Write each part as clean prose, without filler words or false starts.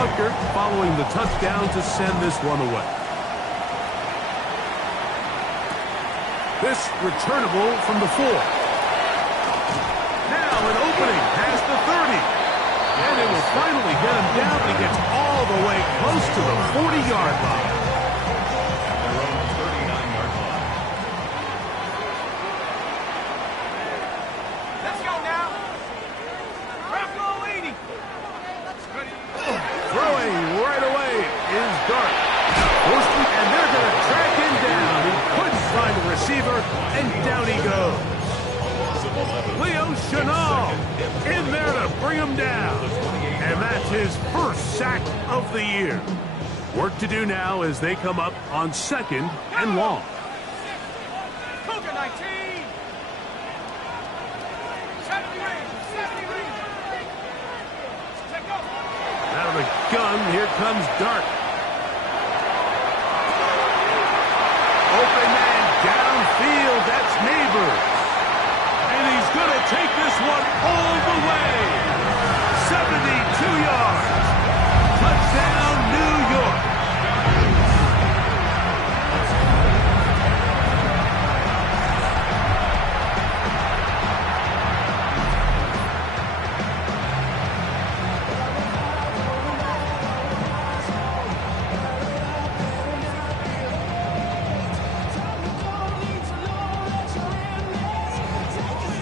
punter following the touchdown to send this one away. This returnable from the 4. Now an opening past the 30. And they will finally get him down, but he gets all the way close to the 40-yard line. Their own 39-yard line. Let's go now. Bravo 80. Throwing right away is Dart. And they're going to track him down. He couldn't find a receiver, and down he goes. Leo Chenal in there to bring him down. And that's his first sack of the year. Work to do now as they come up on 2nd and long. Cougar 19. 70 range. Check up. Out of the gun, here comes Dart. Open man downfield, that's Neighbors. And he's going to take this one all the way. 72 yards. Touchdown, New York.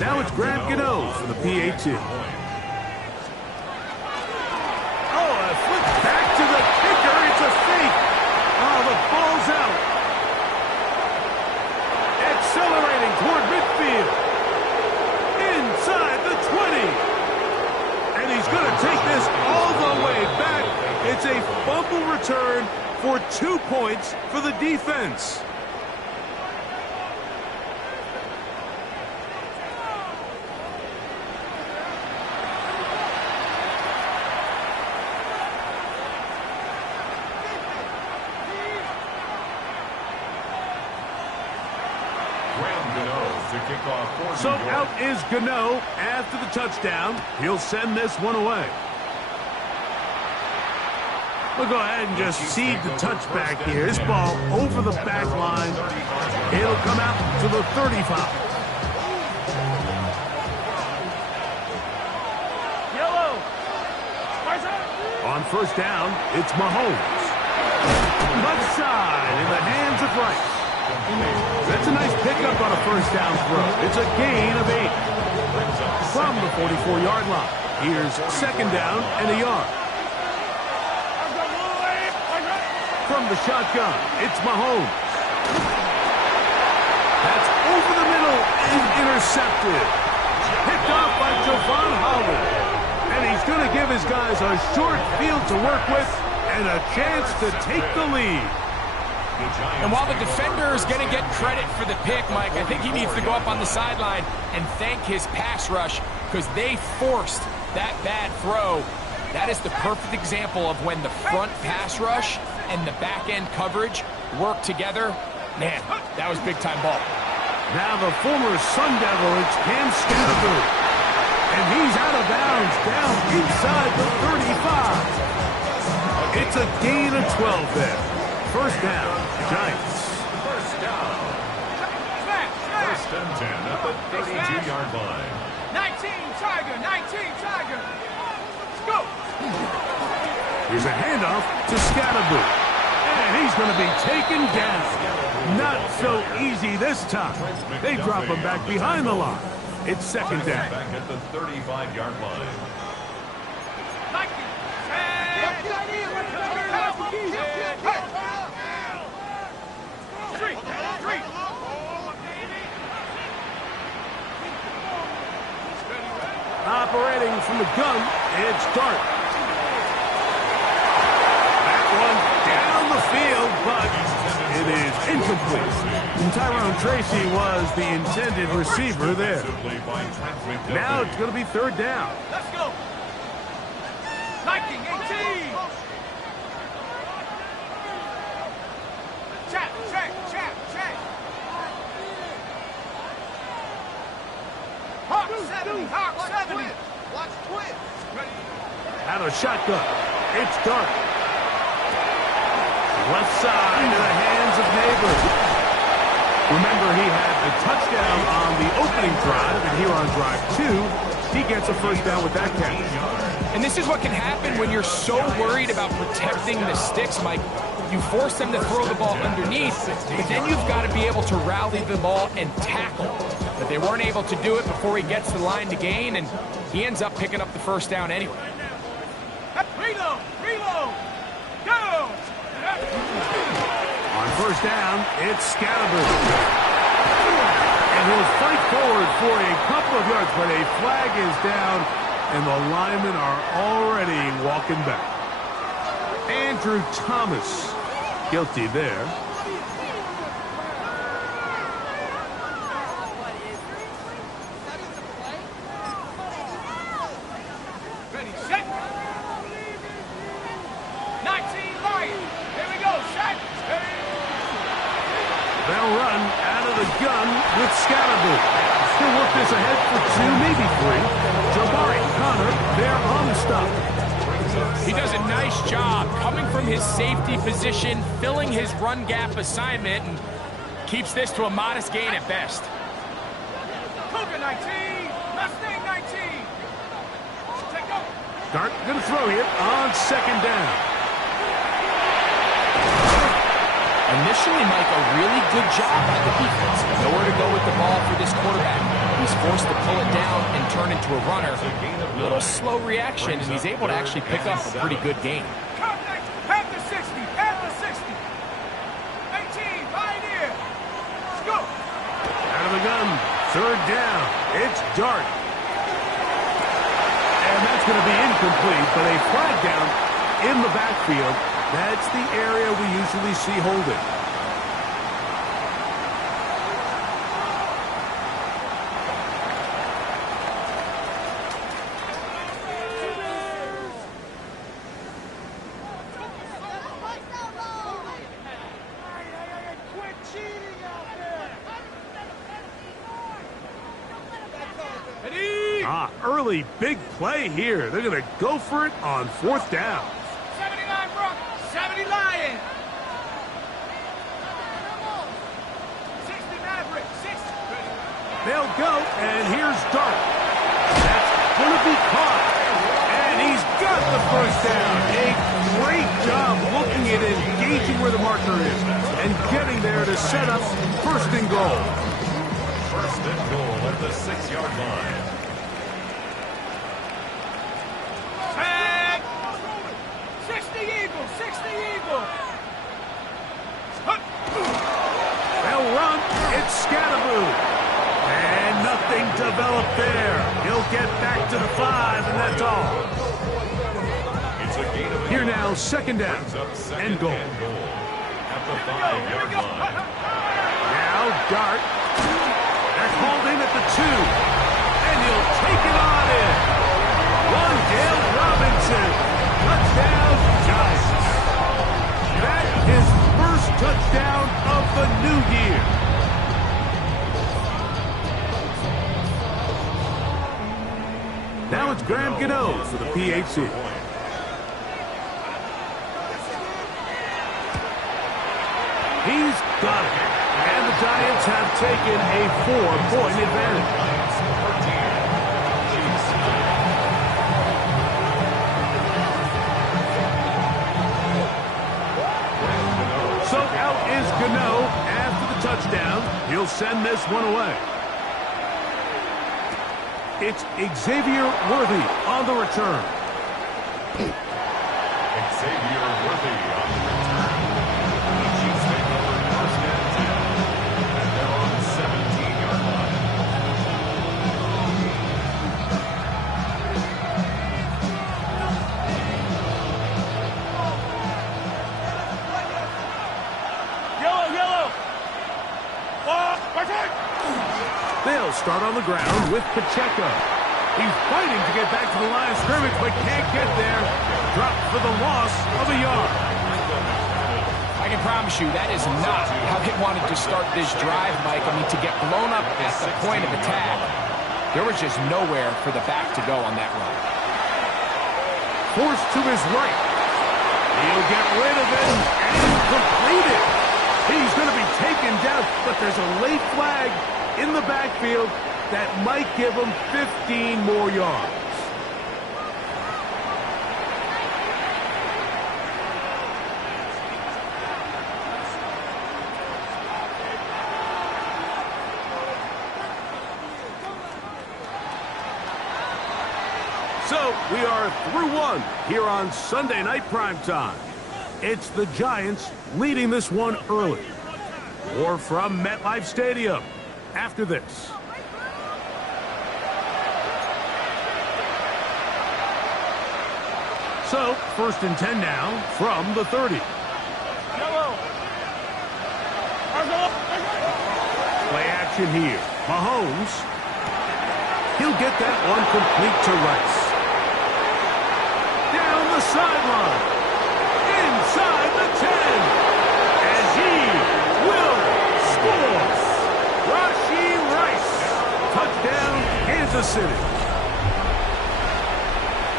Now it's Grant Gano for the PAT. Oh, a flip back to the kicker. It's a fake. Oh, the ball's out. Accelerating toward midfield. Inside the 20. And he's going to take this all the way back. It's a fumble return for 2 points for the defense. So out is Gano after the touchdown. He'll send this one away. We'll go ahead and just seed the touchback here. This ball over the back line. It'll come out to the 35. Yellow. On first down, it's Mahomes. Left side in the hands of Rice. That's a nice pickup on a first down throw. It's a gain of 8. From the 44-yard line. Here's 2nd down and a yard. From the shotgun, it's Mahomes. That's over the middle and intercepted. Picked off by Javon Howard. And he's going to give his guys a short field to work with and a chance to take the lead. And while the defender is going to get credit for the pick, Mike, I think he needs to go up on the sideline and thank his pass rush because they forced that bad throw. That is the perfect example of when the front pass rush and the back-end coverage work together. Man, that was big-time ball. Now the former Sun Devil, it's Cam Scattergood. And he's out of bounds down inside the 35. It's a gain of 12 there. First down, Giants. First down. First and 10 at the 32-yard line. 19 Tiger. Let's go. Here's a handoff to Scattergood. And he's going to be taken down. Not so easy this time. They drop him back behind the line. It's 2nd down. Back at the 35-yard line. Operating from the gun, it's Dart. That one down the field, but it is incomplete. And Tyrone Tracy was the intended receiver there. Now it's going to be 3rd down. Let's go. Viking 18. Check. Hawk 70. Watch twist. Out of shotgun. It's Dart. Left side in the hands of Neighbors. Remember, he had the touchdown on the opening drive, and here on drive 2, he gets a first down with that catch. And this is what can happen when you're so worried about protecting the sticks, Mike. You force them to throw the ball underneath, but then you've got to be able to rally the ball and tackle. But they weren't able to do it before he gets the line to gain, and he ends up picking up the first down anyway. Reload! Reload! Go! On first down, it's Scatterbury. And he'll fight forward for a couple of yards, but a flag is down, and the linemen are already walking back. Andrew Thomas, guilty there. Ready, set! 19 Lions! Here we go, set! They'll run out of the gun with Scatterbury. He'll work this ahead for 2, maybe 3. Jabari Connor, they're on the stop. He does a nice job coming from his safety position, filling his run gap assignment, and keeps this to a modest gain at best. Cougar 19! Mustang 19! Take go! Dart going to throw here on second down. Initially, Mike, a really good job by the defense. Nowhere to go with the ball for this quarterback. He's forced to pull it down and turn into a runner. A little slow reaction, and he's able to actually pick up a pretty good gain. Half the 60! Half the 60! 18! Right here! Let's go! Out of the gun, third down. It's Dart. And that's going to be incomplete, but a flag down in the backfield. That's the area we usually see holding. Quit cheating out there! Ready? Early big play here. They're going to go for it on fourth down. 79 Broncos! 70 Lions! 60 Mavericks! 60! They'll go, and here's Dart. That's going to be caught. And he's got the first down. A great job looking at engaging where the marker is and getting there to set up first and goal. First and goal at the 6-yard line. Tag! 60 Eagles! 60 Eagles! They'll run. It's Scatterbury. And nothing developed there. He'll get back to the 5, and that's all. It's a gain of Here now, second down and goal. At the 5-yard line. Now Dart. They're called in at the 2. And he'll take it on in. Wandale Robinson. Touchdown, Giants. That is first touchdown of the new year. Now it's Graham Gano for the PHC. He's got it. And the Giants have taken a 4-point advantage. So out is Gano after the touchdown. He'll send this one away. It's Xavier Worthy on the return. Xavier Worthy on the return. The Chiefs take over first and 10. And they're on the 17-yard line. Yellow! They'll start on the ground with Pacheco. He's fighting to get back to the line of scrimmage, but can't get there. Dropped for the loss of a yard. I can promise you that is not how they wanted to start this drive, Mike. I mean, to get blown up at the point of attack, there was just nowhere for the back to go on that run. Forced to his right. He'll get rid of it and complete it. He's going to be taken down, but there's a late flag in the backfield that might give him 15 more yards. So we are through one here on Sunday Night Primetime. It's the Giants leading this one early. Or from MetLife Stadium after this. So, 1st and 10 now from the 30. Play action here. Mahomes. He'll get that one complete to Rice. Down the sideline. Inside the 10. And he will score. Rashee Rice. Touchdown, Kansas City.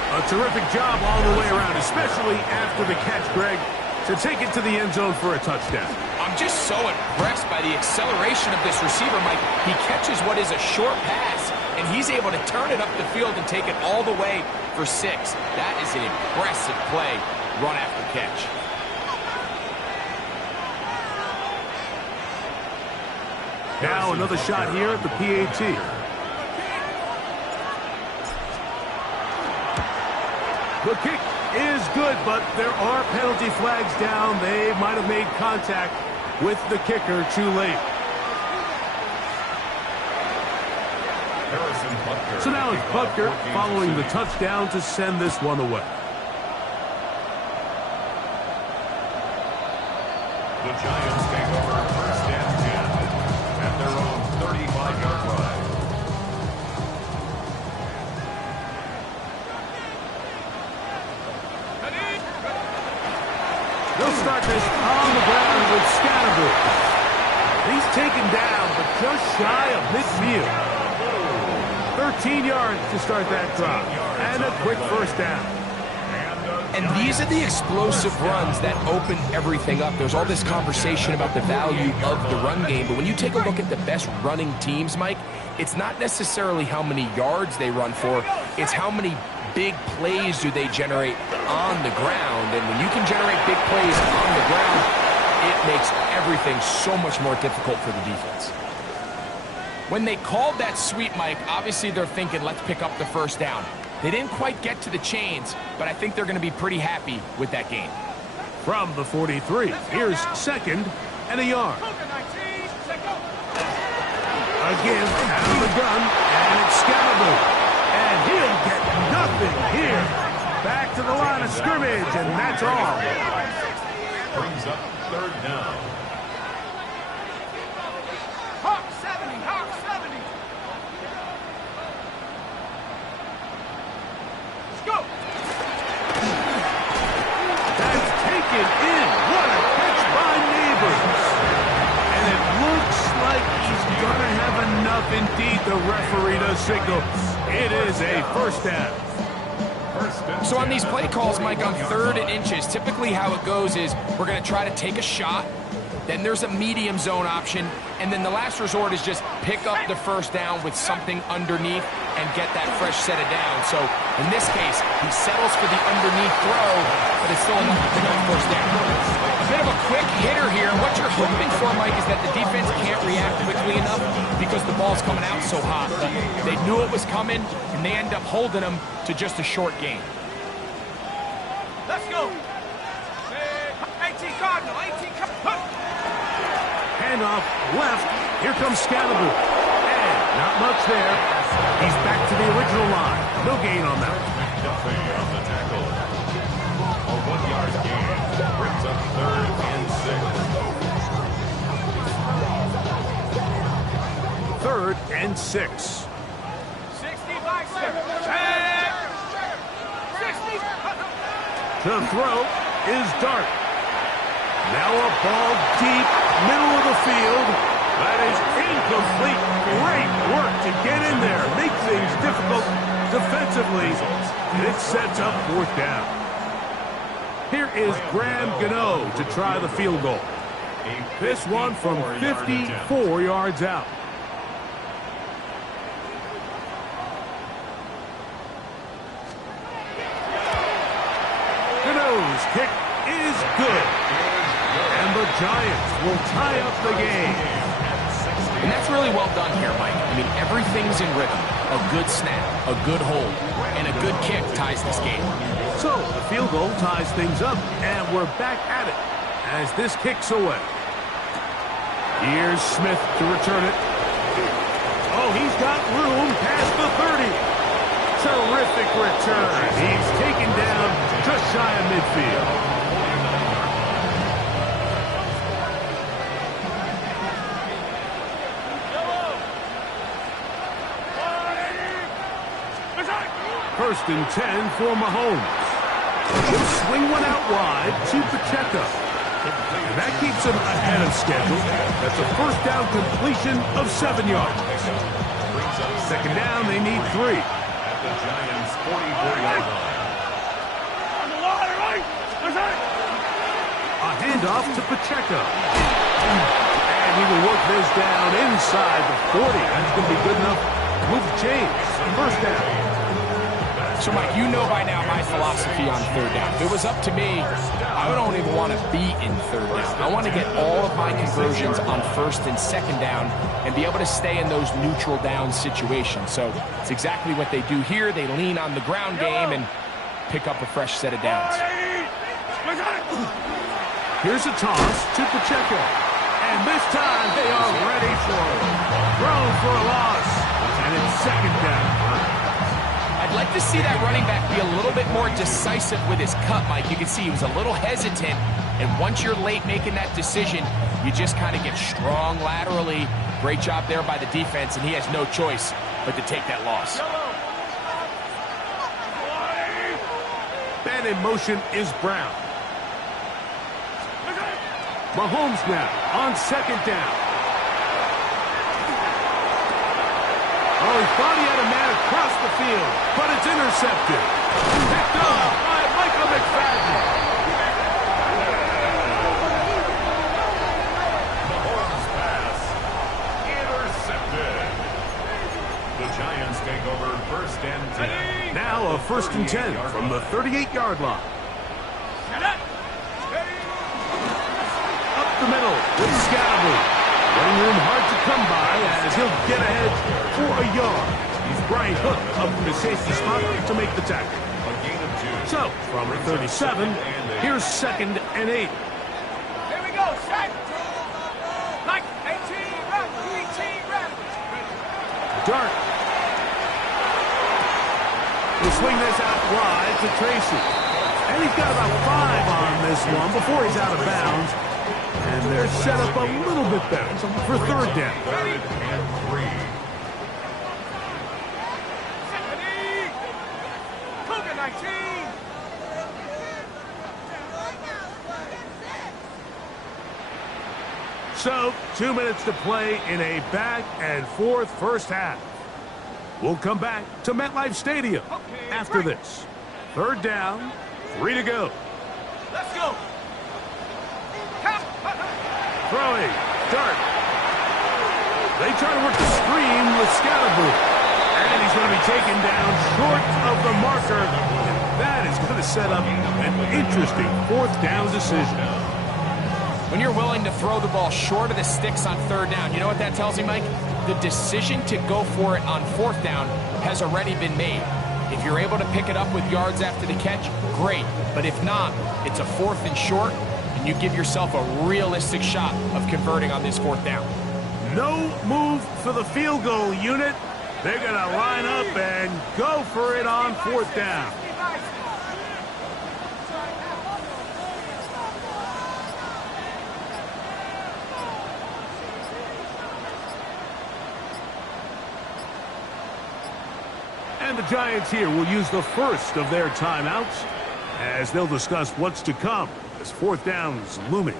A terrific job all the way around, especially after the catch, Greg, to take it to the end zone for a touchdown. I'm just so impressed by the acceleration of this receiver, Mike. He catches what is a short pass, and he's able to turn it up the field and take it all the way for 6. That is an impressive play, run after catch. Now another shot here at the PAT. The kick is good, but there are penalty flags down. They might have made contact with the kicker too late. So now it's Butker following the touchdown to send this one away. The Giants take over 1st and 10 at their own 35-yard line. They'll start this on the ground with Scatterbury. He's taken down, but just shy of midfield. 13 yards to start that drop. And a quick 1st down. And these are the explosive runs that open everything up. There's all this conversation about the value of the run game, but when you take a look at the best running teams, Mike, it's not necessarily how many yards they run for, it's how many big plays do they generate on the ground. And when you can generate big plays on the ground, it makes everything so much more difficult for the defense. When they called that sweep, Mike, obviously they're thinking, let's pick up the 1st down. They didn't quite get to the chains, but I think they're going to be pretty happy with that gain. From the 43, here's 2nd and a yard. Again, out of the gun, and it's Scatterbury. And he'll get nothing here. Back to the line of scrimmage, and that's all. Brings up 3rd down. Hawk 70, Hawk 70. Let's go. That's taken in. What a catch by Neighbors. And it looks like he's going to have enough indeed. The referee does signal. It is a 1st down. So on these play calls, Mike, on 3rd and inches, typically how it goes is we're going to try to take a shot. Then there's a medium zone option, and then the last resort is just pick up the 1st down with something underneath and get that fresh set of down. So in this case, he settles for the underneath throw, but it's still enough to pick up the 1st down. A bit of a quick hitter here. What you're hoping for, Mike, is that the defense can't react quickly enough because the ball's coming out so hot. But they knew it was coming, and they end up holding them to just a short gain. Let's go. 18 Cardinal, 18 Cardinal. Handoff left. Here comes Scatterbury. And not much there. He's back to the original line. No gain on that. McDuffie on the tackle. A 1-yard gain brings up 3rd and 6. 3rd and 6. 60 back there. 60. The throw is Dart. Now a ball deep, middle of the field. That is incomplete. Great work to get in there. Make things difficult defensively. And it sets up 4th down. Here is Graham Gano to try the field goal. This one from 54 yards out. Gano's kick is good. And the Giants will tie up the game. And that's really well done here, Mike. I mean, everything's in rhythm. A good snap, a good hold, and a good kick ties this game. So the field goal ties things up, and we're back at it as this kicks away. Here's Smith to return it. Oh, he's got room past the 30. Terrific return. He's taken down just shy of midfield. First and 10 for Mahomes. He'll swing one out wide to Pacheco. And that keeps him ahead of schedule. That's a first down completion of 7 yards. Second down, they need 3. At the Giants' 44-yard line. A handoff to Pacheco. And he will work this down inside the 40. That's going to be good enough to move the chains. First down. So, Mike, you know by now my philosophy on third down. If it was up to me, I don't even want to be in third down. I want to get all of my conversions on first and second down and be able to stay in those neutral down situations. So it's exactly what they do here. They lean on the ground game and pick up a fresh set of downs. Here's a toss to Pacheco. And this time they are ready for it. Thrown for a loss. And it's second down. I'd like to see that running back be a little bit more decisive with his cut, Mike. You can see he was a little hesitant, and once you're late making that decision, you just kind of get strong laterally. Great job there by the defense, and he has no choice but to take that loss. Man in motion is Brown. Mahomes now on second down. Oh, he thought he had a man across the field, but it's intercepted. Picked up by Michael McFadden. Mahomes' pass intercepted. The Giants take over first and 10. Now a first and 10 from the 38-yard line. Up the middle with Scalaboo. Running room hard to come by as he'll get ahead for a yard. He's Brian Hook up from the safety spot to make the tackle. A gain of 2. So, from 37, here's second and 8. Here we go, set. Like 18 rabbits. Dart. He'll swing this out wide to Tracy. And he's got about 5 on this one before he's out of bounds. And they're set up a little bit better for third down. Third and 3. Cougar 19. So, 2 minutes to play in a back and forth first half. We'll come back to MetLife Stadium after this. Third down, 3 to go. Let's go. Throwing, Dart. They try to work the screen with Scalaboo. And he's going to be taken down short of the marker. And that is going to set up an interesting fourth down decision. When you're willing to throw the ball short of the sticks on third down, you know what that tells me, Mike? The decision to go for it on fourth down has already been made. If you're able to pick it up with yards after the catch, great. But if not, it's a fourth and short, and you give yourself a realistic shot of converting on this fourth down. No move for the field goal unit. They're going to line up and go for it on fourth down. And the Giants here will use the first of their timeouts as they'll discuss what's to come as fourth down's looming.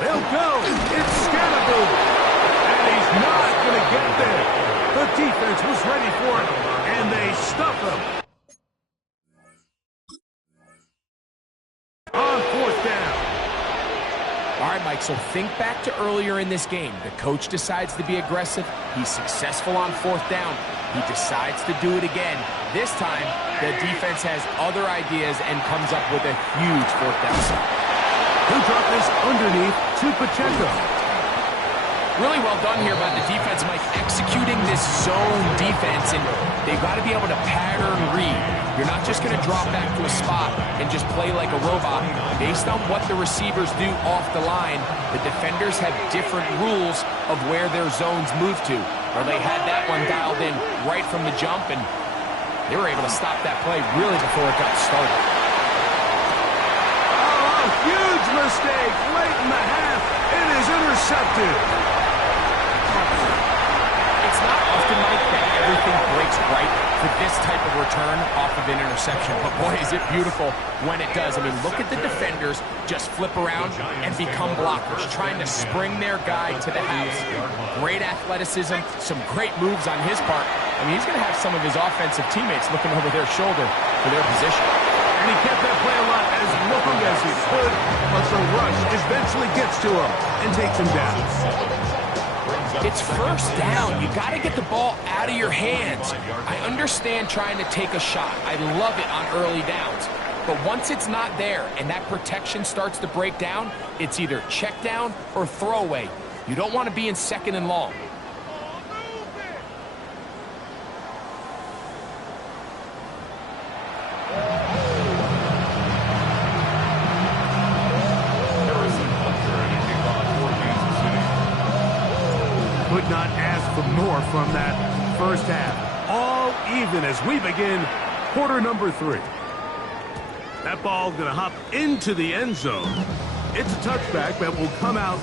They'll go. It's Scannaboo. And he's not going to get there. The defense was ready for it, and they stuff him. On fourth down. All right, Mike, so think back to earlier in this game. The coach decides to be aggressive. He's successful on fourth down. He decides to do it again. This time, the defense has other ideas and comes up with a huge fourth down stop. Who dropped this underneath to Pacheco? Really well done here by the defense, Mike, executing this zone defense, and they've got to be able to pattern read. You're not just going to drop back to a spot and just play like a robot. Based on what the receivers do off the line, the defenders have different rules of where their zones move to. Or they had that one dialed in right from the jump, and they were able to stop that play really before it got started. Oh, a huge mistake late in the half. It is intercepted. It's not often, Mike, that everything breaks right for this type of return off of an interception. But boy, is it beautiful when it does. I mean, look at the defenders just flip around and become blockers, trying to spring their guy to the house. Great athleticism, some great moves on his part. I mean, he's going to have some of his offensive teammates looking over their shoulder for their position. And he kept that play alive as long as he could, but the rush eventually gets to him and takes him down. It's first down. You got to get the ball out of your hands. I understand trying to take a shot. I love it on early downs. But once it's not there and that protection starts to break down, it's either check down or throwaway. You don't want to be in second and long. Could not ask for more from that first half. All even as we begin quarter number 3. That ball going to hop into the end zone. It's a touchback that will come out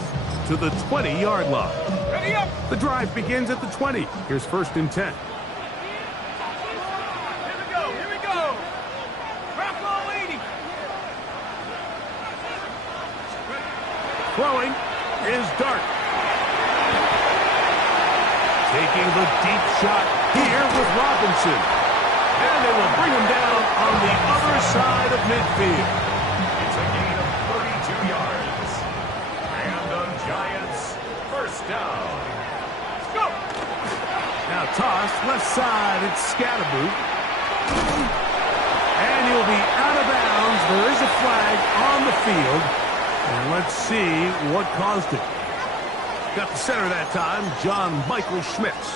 to the 20-yard line. Ready up. The drive begins at the 20. Here's first and 10. Here we go. Drop ball 80. Throwing is Dart. Taking the deep shot here with Robinson. And they will bring him down on the other side of midfield. It's a gain of 32 yards. And the Giants, first down. Let's go. Now toss, left side, it's Scannaboo. And he'll be out of bounds. There is a flag on the field. And let's see what caused it. Got the center that time, John Michael Schmitz.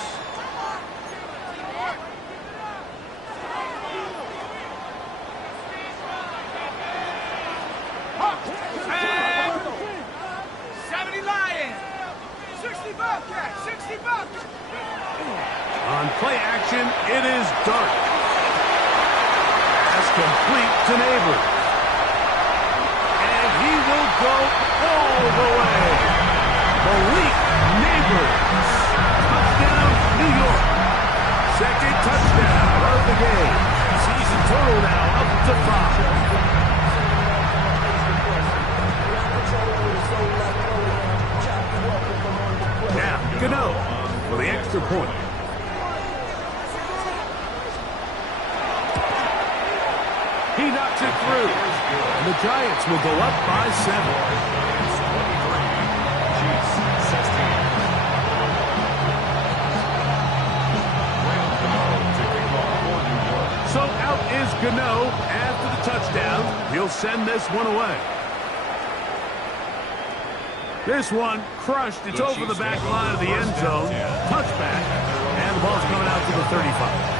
On play action, it is Dart. That's complete to Neighbors. And he will go all the way. Malik Neighbors. Touchdown, New York. Second touchdown of the game. Season total now up to 5. Now, Gano for the extra point. He knocks it through. And the Giants will go up by 7. So out is Gano after the touchdown. He'll send this one away. This one crushed. It's over the back line of the end zone. Touchback. And the ball's coming out to the 35.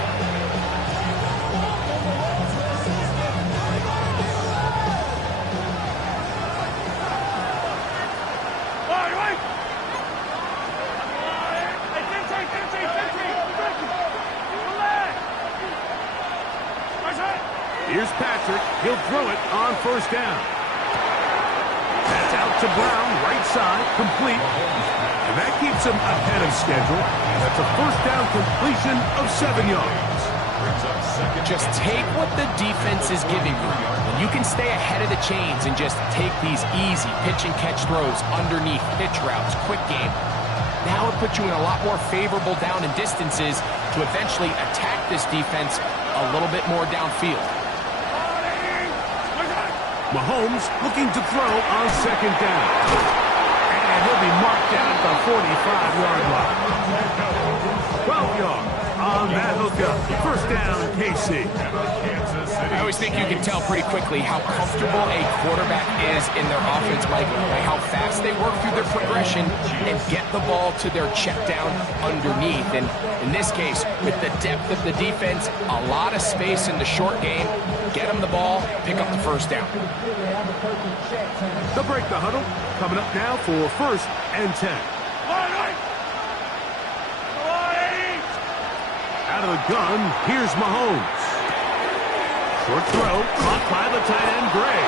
Here's Patrick. He'll throw it on first down. That's out to Brown, right outside, complete. And that keeps him ahead of schedule. That's a first down completion of 7 yards. Just take what the defense is giving you. When you can stay ahead of the chains and just take these easy pitch and catch throws underneath, pitch routes, quick game, now it puts you in a lot more favorable down and distances to eventually attack this defense a little bit more downfield. Mahomes looking to throw on second down. And he'll be marked down at the 45-yard line. 12 yards on that hookup. First down, KC. I always think you can tell pretty quickly how comfortable a quarterback is in their offense, Mike, by how fast they work through their progression and get the ball to their check down underneath. And in this case, with the depth of the defense, a lot of space in the short game, get them the ball, pick up the first down. They'll break the huddle. Coming up now for first and 10. Out of the gun, here's Mahomes. Short throw, caught by the tight end, Gray.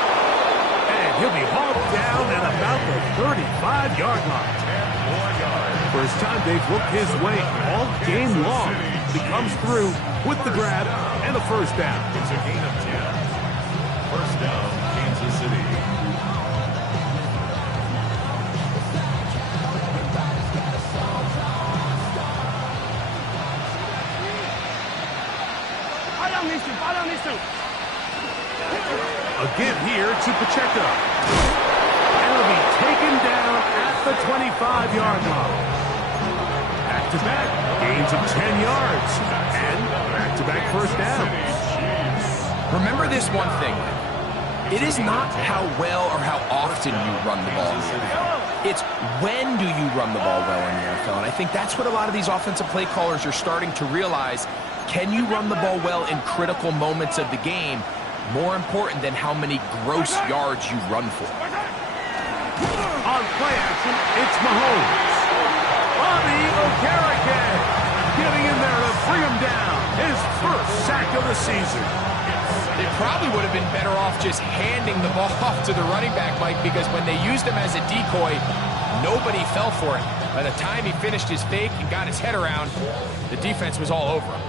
And he'll be hauled down at about the 35-yard line. First time they've looked his way all game long. He comes through with the grab and a first down. It's a gain of 10. First down, Kansas City. Again here to Pacheco. And he'll be taken down at the 25-yard line. Back-to-back gains of 10 yards. And back-to-back first downs. Remember this one thing. It is not how well or how often you run the ball in the NFL. It's when do you run the ball well in the NFL. And I think that's what a lot of these offensive play callers are starting to realize. Can you run the ball well in critical moments of the game? More important than how many gross yards you run for. On play action, it's Mahomes. Bobby Okereke getting in there to bring him down. His first sack of the season. They probably would have been better off just handing the ball off to the running back, Mike, because when they used him as a decoy, nobody fell for it. By the time he finished his fake and got his head around, the defense was all over him.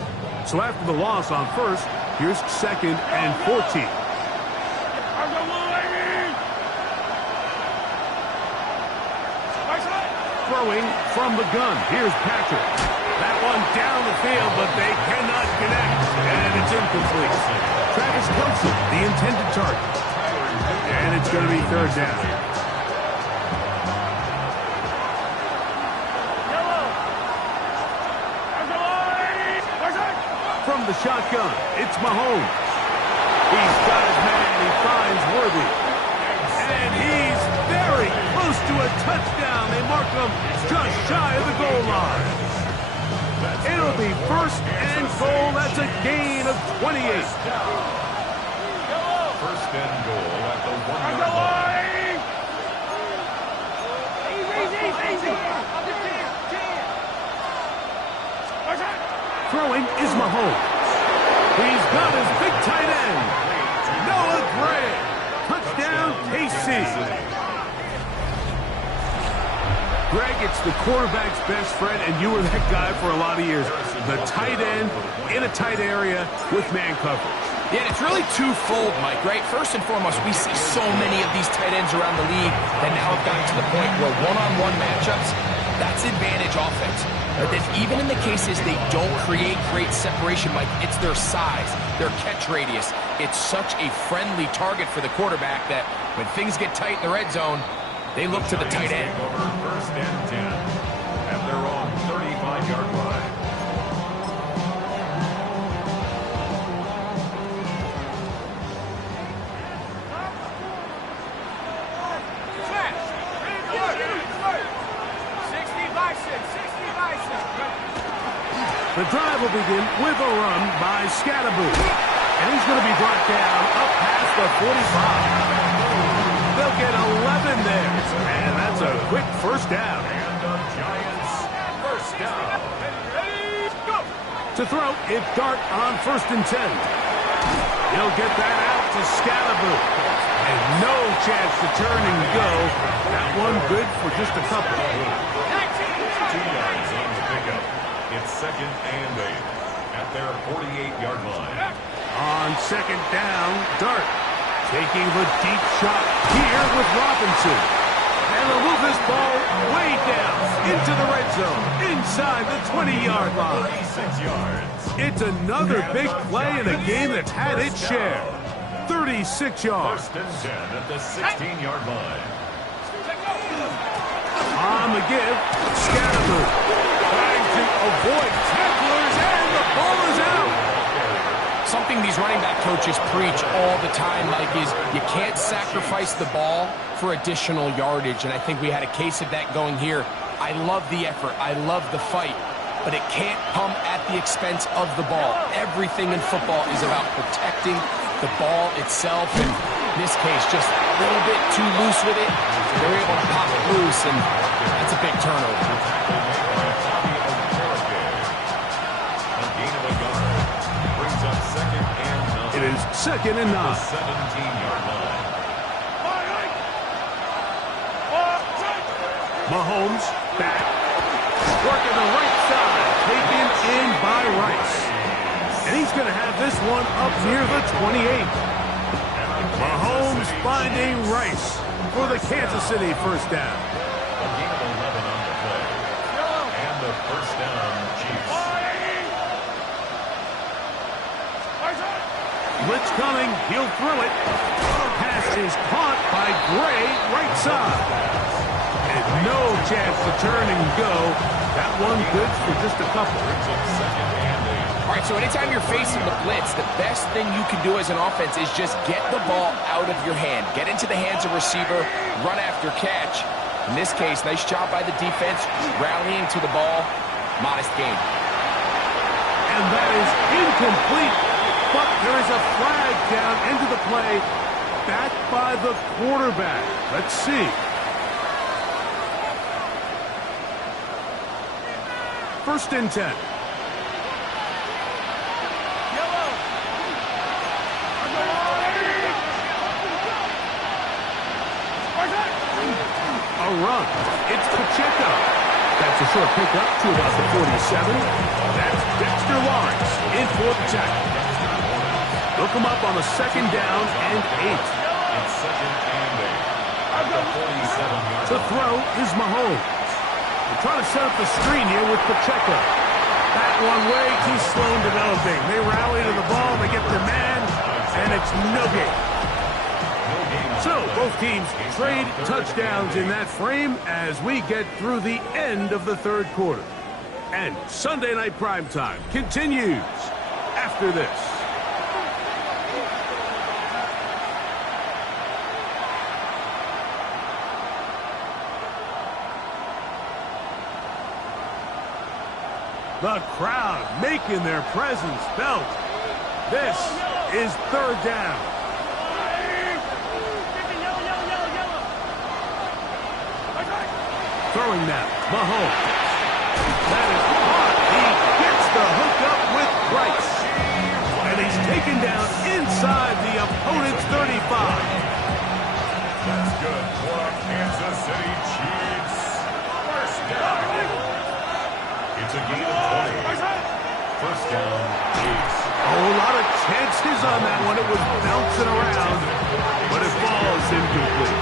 So after the loss on first, here's second and 14. Throwing from the gun. Here's Patrick. That one down the field, but they cannot connect. And it's incomplete. Travis Kelce, the intended target. And it's going to be third down. From the shotgun, it's Mahomes. He's got his man, he finds Worthy. And he's very close to a touchdown. They mark him just shy of the goal line. It'll be first and goal. That's a gain of 28. First and goal at the 1-yard line. Throwing is Mahomes. He's got his big tight end, Noah Gray. Touchdown, KC. Greg, it's the quarterback's best friend, and you were that guy for a lot of years. The tight end in a tight area with man coverage. Yeah, and it's really twofold, Mike, right? First and foremost, we see so many of these tight ends around the league that now have gotten to the point where one-on-one matchups, that's advantage offense. But then even in the cases they don't create great separation, Mike, it's their size, their catch radius. It's such a friendly target for the quarterback that when things get tight in the red zone, they look to the tight end. First and 10 at their own 35-yard line. The drive will begin with a run by Scatterboot. And he's going to be brought down up past the 45. They'll get 11 there. And that's a quick first down. And the Giants first down. To throw, it's Dart on first and 10. He'll get that out to Scatterboot. And no chance to turn and go. That one good for just a couple. 2 yards on the pickup. It's 2nd and 8 at their 48-yard line. On 2nd down, Dart taking the deep shot here with Robinson. And they'll move this ball way down into the red zone, inside the 20-yard line. 36 yards. It's another big play in a game that's had its share. 36 yards. 1st and 10 at the 16-yard line. On the give, Scattermove trying to avoid tacklers, and the ball is out. Something these running back coaches preach all the time, Mike, is you can't sacrifice the ball for additional yardage, and I think we had a case of that going here. I love the effort. I love the fight, but it can't come at the expense of the ball. Everything in football is about protecting the ball itself, and in this case, just a little bit too loose with it. They're able to pop it loose, and that's a big turnover. It is 2nd and 9. 17-yard line. Mahomes back. Working the right side. Taken in by Rice. And he's going to have this one up near the 28. Mahomes finding Rice for the Kansas City 1st down. A gain of 11 on the play. And the 1st down, Chiefs. Blitz coming. He'll throw it. Pass is caught by Gray, right side. And no chance to turn and go. That one good for just a couple. All right, so anytime you're facing the blitz, the best thing you can do as an offense is just get the ball out of your hand. Get into the hands of receiver, run after catch. In this case, nice job by the defense, rallying to the ball. Modest gain. And that is incomplete. But there is a flag down into the play, back by the quarterback. Let's see. First and 10. A run. It's Pacheco. That's a short pickup to about the 47. That's Dexter Lawrence in for the tackle. Look him up on the 2nd down and 8. It's 2nd and 8 at the 47-yard The line. throw is Mahomes. They're trying to set up the screen here with Pacheco. That one way too slow in developing. They rally to the ball, they get their man, and it's no gain. So both teams trade touchdowns in that frame as we get through the end of the 3rd quarter. And Sunday Night Primetime continues after this. The crowd making their presence felt. This is 3rd down. Throwing now, Mahomes. That is caught. He gets the hookup with Rice. And he's taken down inside the opponent's 35. That's good for Kansas City Chiefs. 1st down. It's a gain of 20. 1st down, Chiefs. A whole lot of chances on that one. It was bouncing around, but it falls incomplete.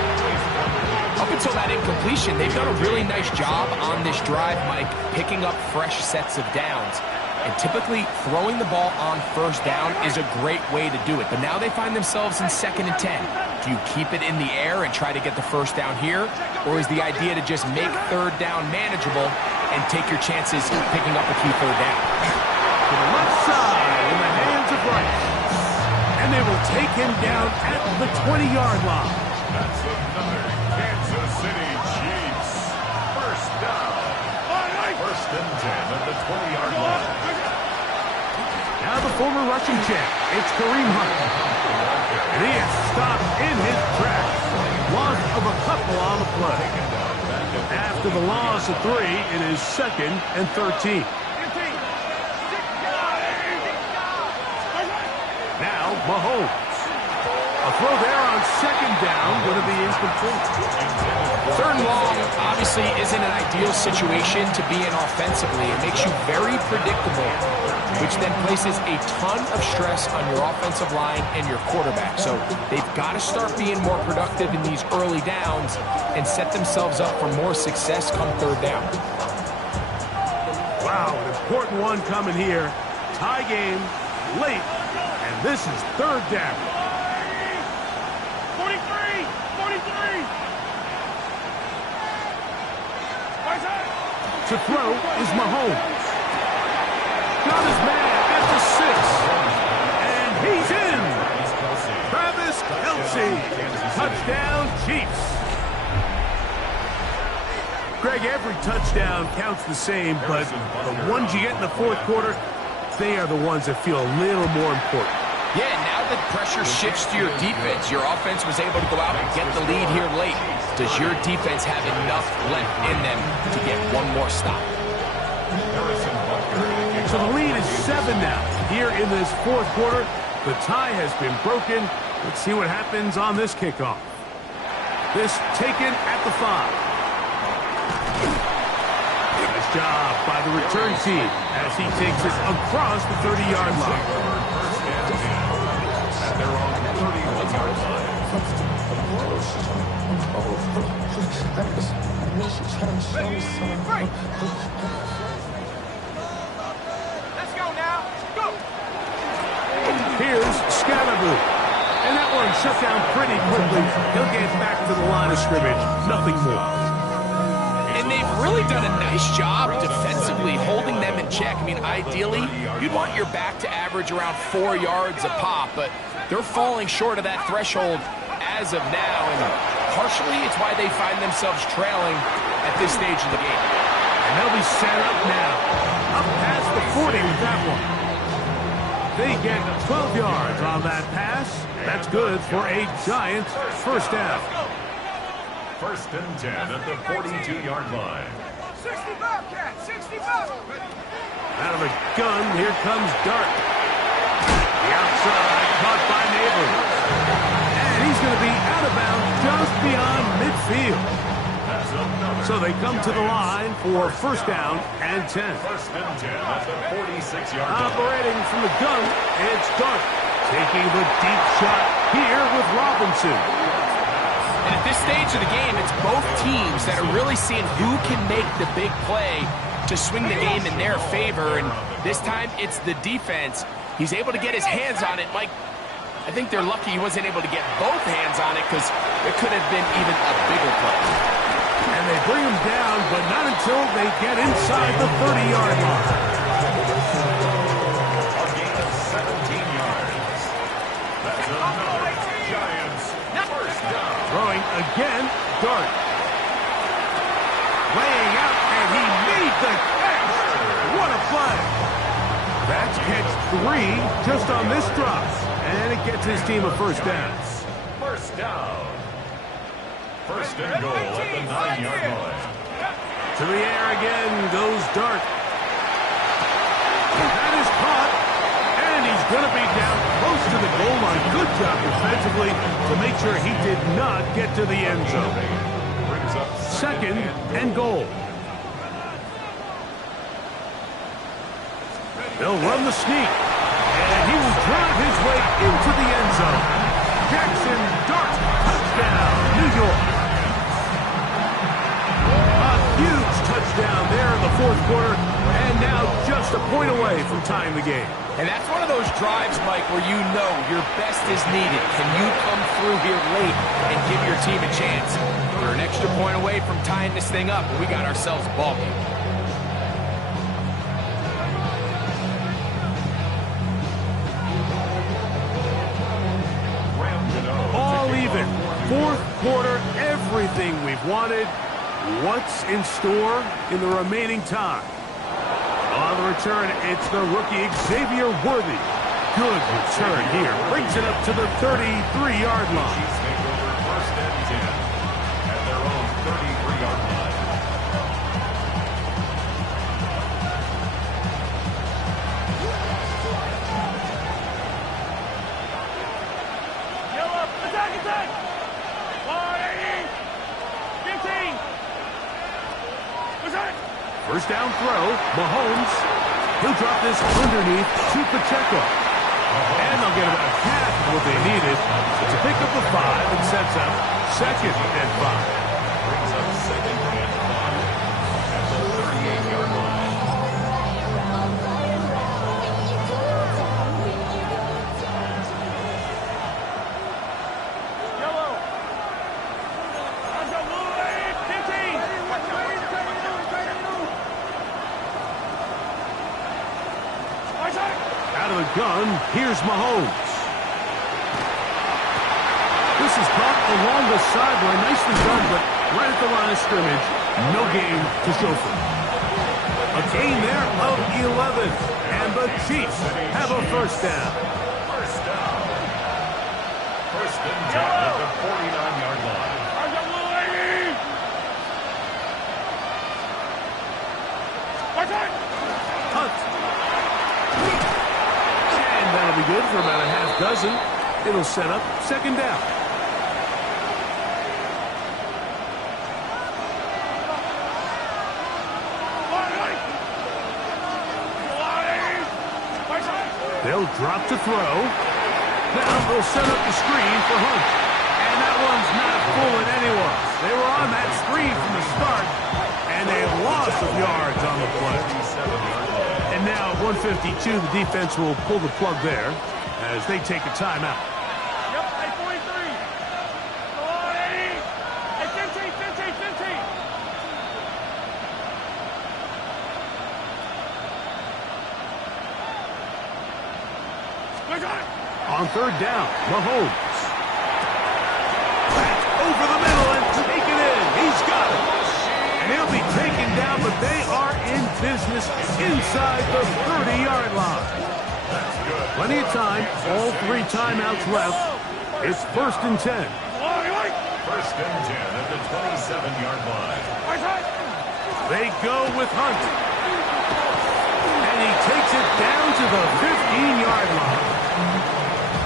Up until that incompletion, they've done a really nice job on this drive, Mike, picking up fresh sets of downs. And typically, throwing the ball on 1st down is a great way to do it. But now they find themselves in 2nd and 10. Do you keep it in the air and try to get the 1st down here? Or is the idea to just make 3rd down manageable and take your chances picking up a key 3rd down? To the left side in the hands of Rice. And they will take him down at the 20-yard line. That's another Kansas City Chiefs. 1st down. 1st and 10 at the 20-yard line. Now the former Russian champ, it's Kareem Hunt. And he is stopped in his tracks. Loss of a couple on the play. After the loss of 3, it is 2nd and 13. Now Mahomes. A throw there on second down, going to be incomplete. Third and long obviously isn't an ideal situation to be in offensively. It makes you very predictable, which then places a ton of stress on your offensive line and your quarterback. So they've got to start being more productive in these early downs and set themselves up for more success come third down. Wow, an important one coming here. Tie game, late, and this is third down. 43! 43! To throw is Mahomes. Got his man at the 6. And he's in. Travis Kelce. Touchdown, Chiefs. Greg, every touchdown counts the same, but the ones you get in the fourth quarter, they are the ones that feel a little more important. Yeah, now that pressure shifts to your defense, your offense was able to go out and get the lead here late. Does your defense have enough left in them to get one more stop? So the lead is 7 now. Here in this fourth quarter, the tie has been broken. Let's see what happens on this kickoff. This taken at the 5. Nice job by the return team as he takes it across the 30-yard line. At their own 31-yard line. Let's go now. Go. Here's Scalaboo. And that one shut down pretty quickly. He'll get back to the line of scrimmage. Nothing more. And they've really done a nice job defensively holding them in check. I mean, ideally, you'd want your back to average around 4 yards a pop, but they're falling short of that threshold as of now, and partially it's why they find themselves trailing at this stage of the game. And they'll be set up now. Up past the 40 with that one. They get 12 yards on that pass. That's good for a Giants first down. First and 10 at the 42-yard line. 60 Bobcat, 60 Bob. Out of a gun, here comes Dart. The outside, caught by Neighbors. And he's going to be out of bounds just beyond midfield. So they come to the line for first down and 10. First and 10 at the 46-yard line. Operating from the gun, it's Dart. Taking the deep shot here with Robinson. And at this stage of the game, it's both teams that are really seeing who can make the big play to swing the game in their favor. And this time, it's the defense. He's able to get his hands on it. Mike, I think they're lucky he wasn't able to get both hands on it because it could have been even a bigger play. And they bring him down, but not until they get inside the 30-yard line. A gain of 17 yards. That's another Giants first down. Throwing again, Dart. Laying out, and he made the catch. What a play. That's catch 3 just on this drop. And it gets his team a first down. First down. First and goal at the 9-yard line. To the air again goes Dart. That is caught. And he's going to be down close to the goal line. Good job defensively to make sure he did not get to the end zone. Brings up Second and goal. They'll run the sneak. And he will drive his way into the end zone. Jackson Dart, touchdown, New York. A huge touchdown there in the fourth quarter. And now just a point away from tying the game. And that's one of those drives, Mike, where you know your best is needed. Can you come through here late and give your team a chance? We're an extra point away from tying this thing up, and we got ourselves a ball game. All even. Fourth quarter, everything we've wanted. What's in store in the remaining time? On the return, it's the rookie Xavier Worthy. Good return here. Brings it up to the 33-yard line. Chiefs take over first and 10 at their own 33-yard line. Yellow First down throw, Mahomes. He'll drop this underneath to Pacheco. And they'll get about half of what they needed to pick up the 5 and sets up 2nd and 5. Brings up 2nd and 5 at the 38-yard line. Yellow. Out of the gun, here's Mahomes. This is caught along the sideline. Nicely done, but right at the line of scrimmage, no gain to show for it. A gain there of 11, and the Chiefs have a first down. First down. First and 10 at the 49-yard line. Hunt. And that'll be good for about a half dozen. It'll set up 2nd down. They'll drop to throw. Now they'll set up the screen for Hunt. And that one's not fooling anyone. They were on that screen from the start, and they have lost of yards on the play. And now at 152, the defense will pull the plug there as they take a timeout. Yep, 43. Hey, 15. On 3rd down, Mahomes. Back over the middle and taken in. He's got it. And he'll be taken down, but they are in business inside the 30-yard line. Plenty of time. All 3 timeouts left. It's 1st and 10. First and 10 at the 27-yard line. They go with Hunt. And he takes it down to the 15-yard line.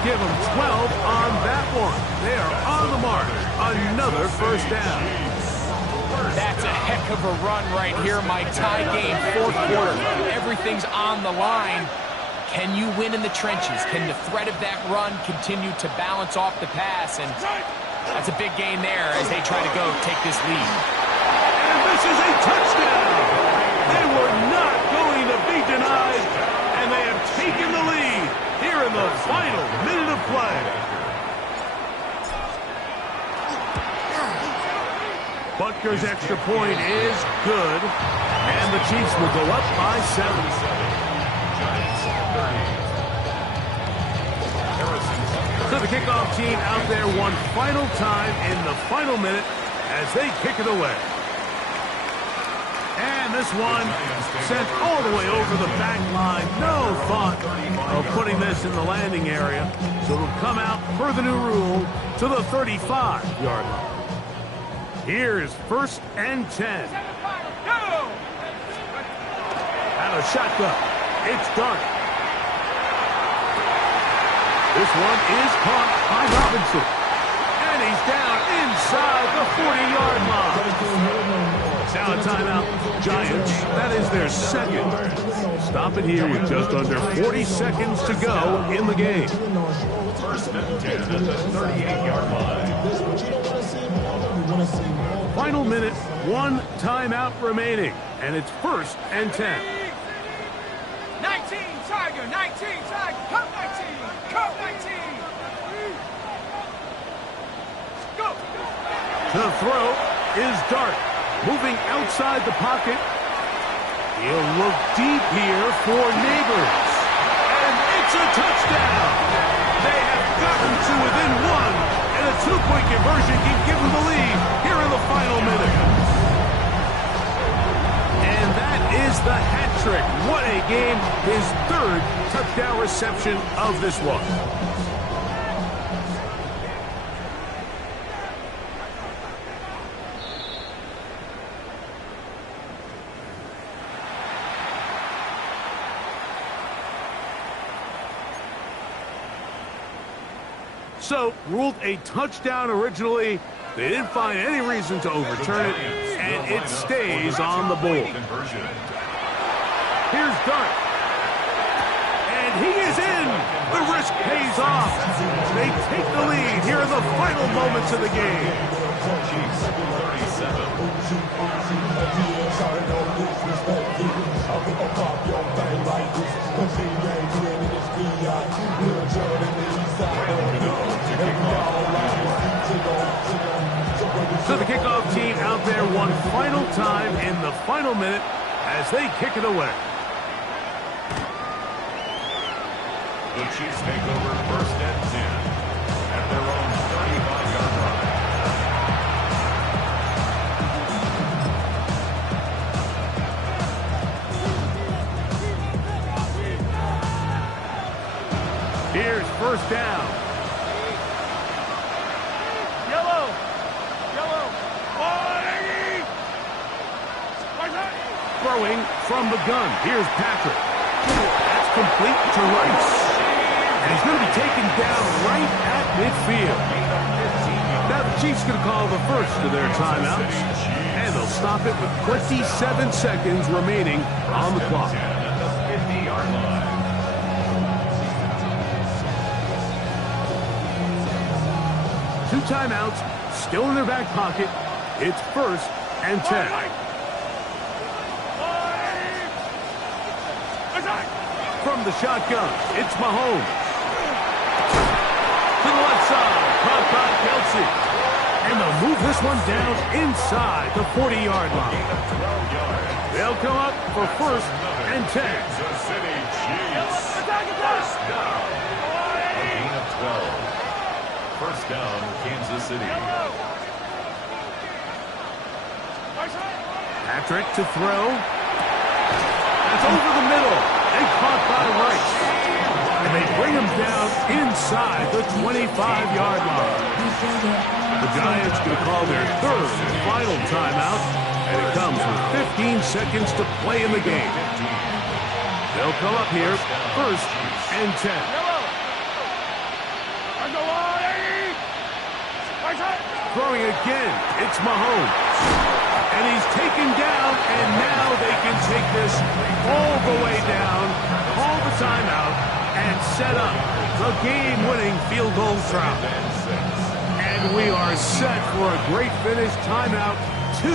Give them 12 on that one. They are on the mark. Another first down. That's a heck of a run right here, Mike. Tie game, 4th quarter. Everything's on the line. Can you win in the trenches? Can the threat of that run continue to balance off the pass? And that's a big gain there as they try to go take this lead. And this is a touchdown. They were not going to be denied, and they have taken the lead here in the final minute of play. Butker's extra point is good, and the Chiefs will go up by 7. So the kickoff team out there one final time in the final minute as they kick it away. And this one sent all the way over the back line. No thought of putting this in the landing area. So it'll come out per the new rule to the 35-yard line. Here's 1st and 10. Out of shotgun. It's Dart. This one is caught by Robinson. And he's down inside the 40-yard line. Now a timeout, Giants. That is their 2nd. Stop it here with just under 40 seconds to go in the game. First and 10 at the 38-yard line. Final minute, 1 timeout remaining. And it's 1st and 10. 19, Tiger, 19, Tiger, come 19, come 19. Go. The throw is Dart. Moving outside the pocket. He'll look deep here for Neighbors. And it's a touchdown. They have gotten to within 1. And a 2-point conversion can give them the lead here in the final minute. And that is the hat trick. What a game. His 3rd touchdown reception of this one. So, ruled a touchdown originally, They didn't find any reason to overturn it, and it stays on the board. Here's Dart. And he is in. The risk pays off. They take the lead here in the final moments of the game. So the kickoff team out there one final time in the final minute as they kick it away. The Chiefs take over first and 10 at their own 35-yard line. Here's first down. Yellow. Throwing from the gun. Here's Patrick. That's complete to Rice. And he's going to be taken down right at midfield. Now the Chiefs going to call the first of their timeouts. And they'll stop it with 27 seconds remaining on the clock. At the 50-yard line. Two timeouts still in their back pocket. It's first and 10. From the shotgun, it's Mahomes. To the left side, caught by Kelsey. And they'll move this one down inside the 40-yard line. They'll come up for first and 10. Kansas City Chiefs. First down. A gain of 12. First down, Kansas City. Patrick to throw. That's over the middle. And caught by Rice. And they bring him down inside the 25-yard line. The Giants going to call their third and final timeout. And it comes with 15 seconds to play in the game. They'll come up here first and 10. Throwing again, it's Mahomes. And he's taken down, and now they can take this all the way down, call the timeout, and set up the game-winning field goal try. And we are set for a great finish. Timeout, 2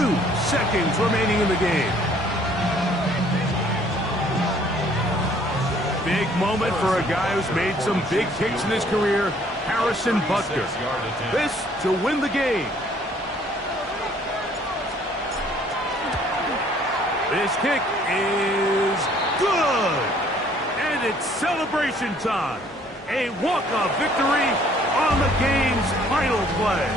seconds remaining in the game. Big moment for a guy who's made some big kicks in his career, Harrison Butker. This to win the game. This kick is good. And it's celebration time. A walk-off victory on the game's final play.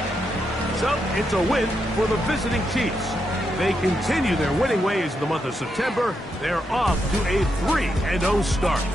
So it's a win for the visiting Chiefs. They continue their winning ways in the month of September. They're off to a 3-0 start.